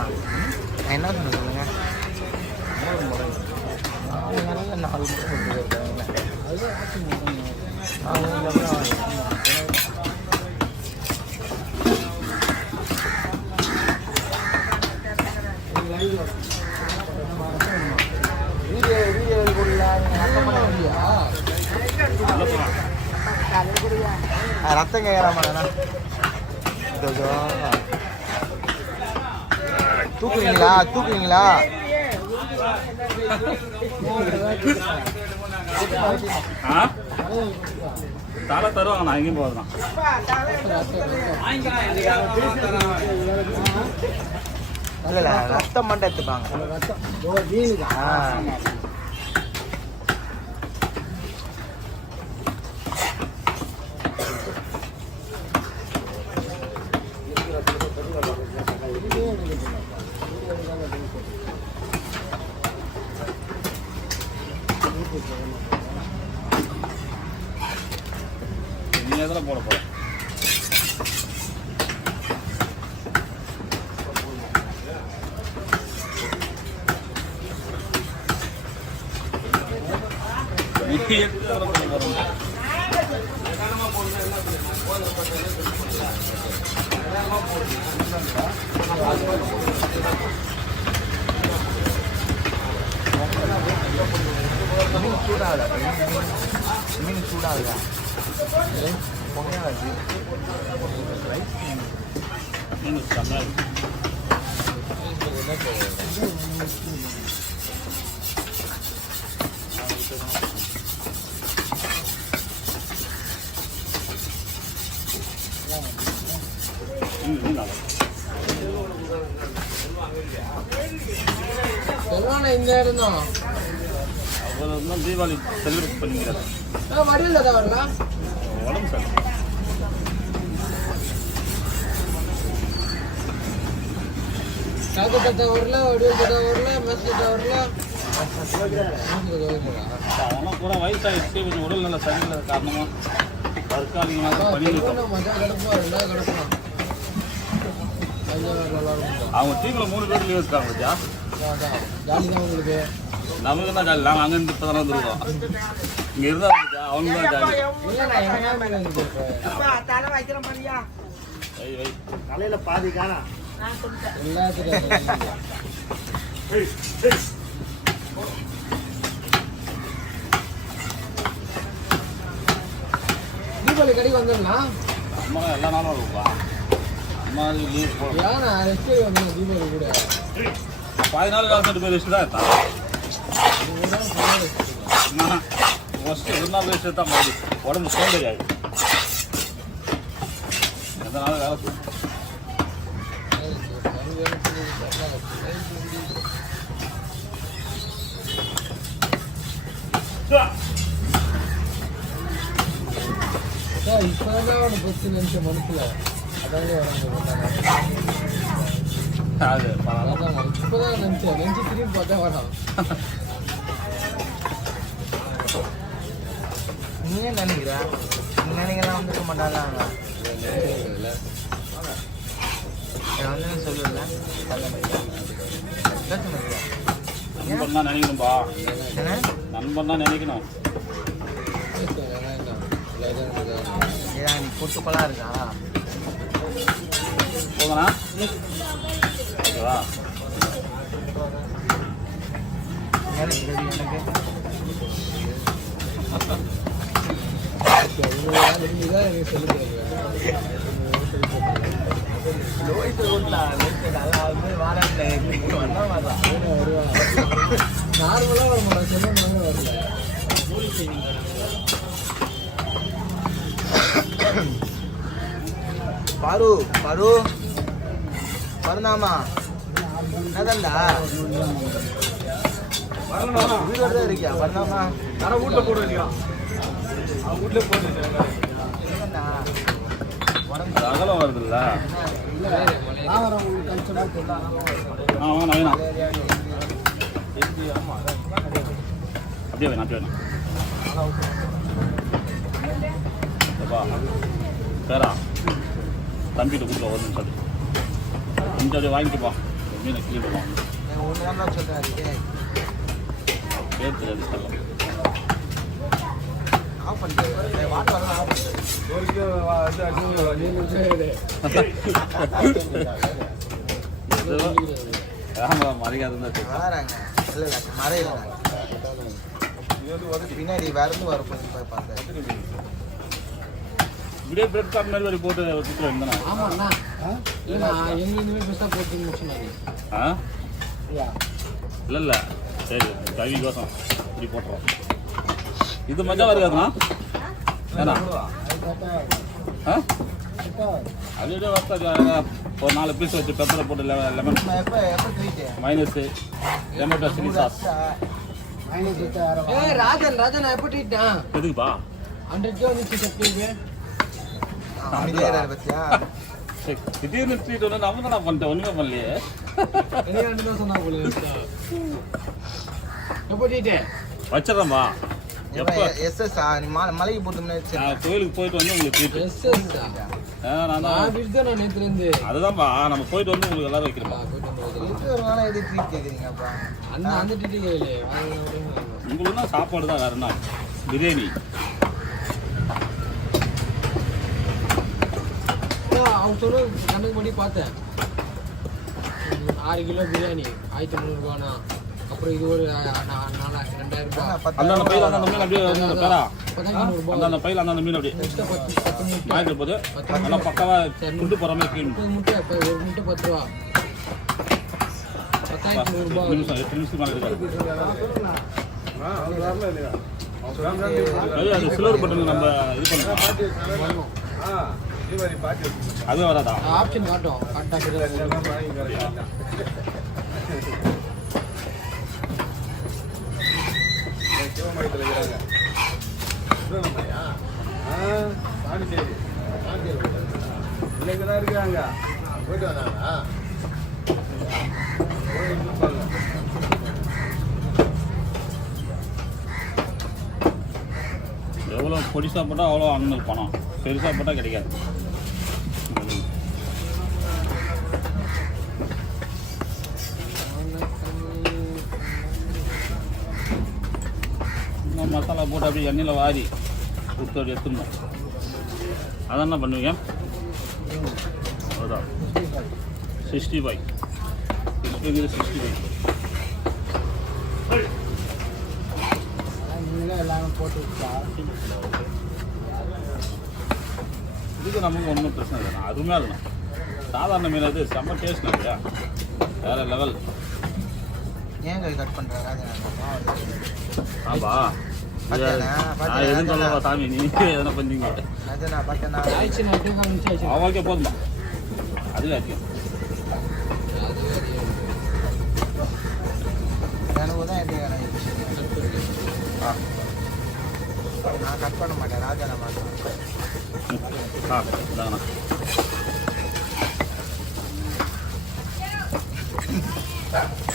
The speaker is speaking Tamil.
நான் என்ன சொன்ன சொல்லுங்க 3 முறை 4 முறை கொடுத்துருக்காங்க. ரத்தம் கேட்கறாமா தூக்குவீங்களா தலை தருவாங்க. நான் எங்கேயும் போதுதான் இல்ல ரத்தம் மட்டும் எடுத்துப்பாங்க. நீ எதில் போட போற? மீன் சூடாகுதா புகையாச்சு இந்த இடம் தான் தீபாவளி செலிப்ரேட் பண்ணிக்கிறாங்க. வடிவில் தான் வரலாம் உடம்பு சார் காக்கத்தா வரல வடிவில் தட்டா வரல மெஸ்ஸா வரல. அதெல்லாம் கூட வயசாகிடுச்சு. கொஞ்சம் உடல் நல்ல சரியில்லாத காரணமாக தற்காலிகமாக அவங்க டீமில் 3 பேர் லீவ் இருக்காங்க. பத்தியா ஜாலி தான் உங்களுக்கு. நமக்கு தான் ஜாலி. நாங்கள் அங்கேருந்து இப்போ தானே வந்துருக்கோம். இங்கே இருந்தால் அவங்க தான் ஜாலி. தலையில பாதி காணா தீபாவளி கடைக்கு வந்துடலாம். அம்மா எல்லா நாளும் இருக்குப்பா. அம்மா லீவ் போடுறேன். ரெஸ்ட் வந்தேன் தீபாவளி கூட 14 நாள் பேர் ரெஸ்ட் தான் எடுத்தான். ஃபஸ்ட்டு 1 நாள் ரெஸ்ட் எடுத்தா மாதிரி உடம்பு சோம்பேறி ஆகிடும். எந்த நாளும் வேலை செய்யும். இப்பதான் அவனு பத்து நிமிஷம் மனசுல அதாங்க அது இப்பதான் நினைச்சேன். நெஞ்சு திரும்பி பார்த்தா வேணாம். நீ ஏன் நினைக்கிற? நினைக்கலாம் வந்துக்க மாட்டாங்க. சொல்லல நண்பன் தான் நினைக்கணும்பா. நண்பன் தான் நினைக்கணும். நீ பொட்டுப்பெல்லாம் இருக்கா போகணா? ஓகேவா? எனக்கு நார்மலா வர மாட்டேன். சொன்னாங்க வரல. பாரு பாரு பருந்தாமா என்னதான்டா வீடு இருக்கியா? பருந்தாமா வீட்டில் போட்டு வச்சுக்கலாம். வீட்டில் போட்டு அகலம் வருதுல்ல. வேணாம் அப்படியே வேணாம் அப்படியே வேணாம். பேரா தம்பிகிட்ட கொடுக்க 1 நிமிஷம் கொஞ்சம் அப்படியே வாங்கிட்டுப்பா. மீனை க்ளீன் பண்ணுவோம். ஒன்று தான் சொல்கிறேன் அதுக்கு பேர் தெரியாது சொல்லும். ஆஃப் பண்ணிட்டு வாட்டர் வந்து ஆஃப் ஆமாம் மறைக்காதுன்னு தான் தெரியும். வராங்க இல்லை இல்லை மறையில பின்னாடி வரந்து வர போய் பார்த்தேன். இப்படியே பிரெட் கார்ட் மாதிரி போட்டு சுற்று வேண்டாம். ஆமாண்ணா எங்கேயுமே பெருசாக போட்டு முடிச்சுனாங்க. ஆ இல்லை இல்லை சரி கவி கோசம் இப்படி போட்டுருவோம். இது மஜாவாக இருக்காதுண்ணா ஏன்னா ஆ அப்படியே வசதி ஒரு 4 பீஸ் வச்சு பெப்பரை போட்டு லெமன் எப்போ treat minus tomato chilli sauce. Rajan நான் எப்போ ட்ரீட்டேன் எதுக்குப்பா 100 வந்துச்சு சப்ளைக்கு. பத்தியா திடீர்னு ட்ரீட் ஒன்று நம்ம தான் பண்ணிட்டேன் ஒன்றுமே பண்ணலையே. தான் சொன்னா போல எப்போ ட்ரீட்டேன் வச்சிடறேன்பா. எப்போ எஸ்எஸ் மலைக்கு போட்டோம்னு நான் கோயிலுக்கு போயிட்டு வந்து உங்களுக்கு ட்ரீட் எஸ்எஸ் நான் தான் நான் நேற்றுலேருந்து அதுதான்ப்பா நம்ம போயிட்டு வந்து உங்களுக்கு எல்லாரும் வைக்கிறோம்ப்பா. ஒரு நாள் எது ட்ரீட் கேட்குறீங்கப்பா? அந்த ட்ரீட்டு கேட்கல உங்களுக்கு தான் சாப்பாடு தான் வேறு என்ன பிரியாணி. அவங்க சொல்ல கணக்கு பண்ணி பார்த்தேன் 6 கிலோ பிரியாணி 1300 அப்புறம் இது ஒரு 2000 ரூபாய். அந்தந்த பையில அந்த மீன் அப்படியே அந்த பேரா 1500 அந்தந்த பையில அந்த மீன் அப்படியே 10 வாங்கிட்டு போது நல்லா பக்காவா துண்டு போகிற மாதிரி க்ளீன் முட்டை ஒரு முட்டை 10 ரூபா 10,100 ரூபாய். 8 நிமிஷம் மேலே இருக்காது. அது சில்வர் பட்டன் நம்ம இது பண்ணலாம். அது வராதா? ஆப்ஷன் காட்டும் இருக்காங்க போயிட்டு வந்தாங்க. எவ்வளோ பொடிசாக போட்டால் அவ்வளோ அண்ணனுக்கு பணம், பெருசாக போட்டால் கிடைக்காது. இன்னும் மசாலா போட்டு அப்படியே எண்ணெயில் வாரி கொடுத்து அப்படி எடுத்துடணும். அதான் என்ன பண்ணுவீங்க? அதுதான் 65 65. எல்லாரும் போட்டு இதுக்கு நமக்கு ஒன்றும் பிரச்சனை இல்லை. அருமையாக இருக்கணும். சாதாரண மீன் அது செம்ம டேஸ்ட் இல்லையா, வேறு லெவல். ஏன் கட் பண்ணுறாங்க? ஆமா நான் எதுவும் சொல்லவா சாமி, நீ எதனா பண்ணீங்க அவங்களுக்கே போதுமா? அதுவே அதிகம். எனக்கு தான் எப்படி நான் கட் பண்ண மாட்டேன், ராஜா நான் மாட்டேன். இந்தாங்கண்ணா.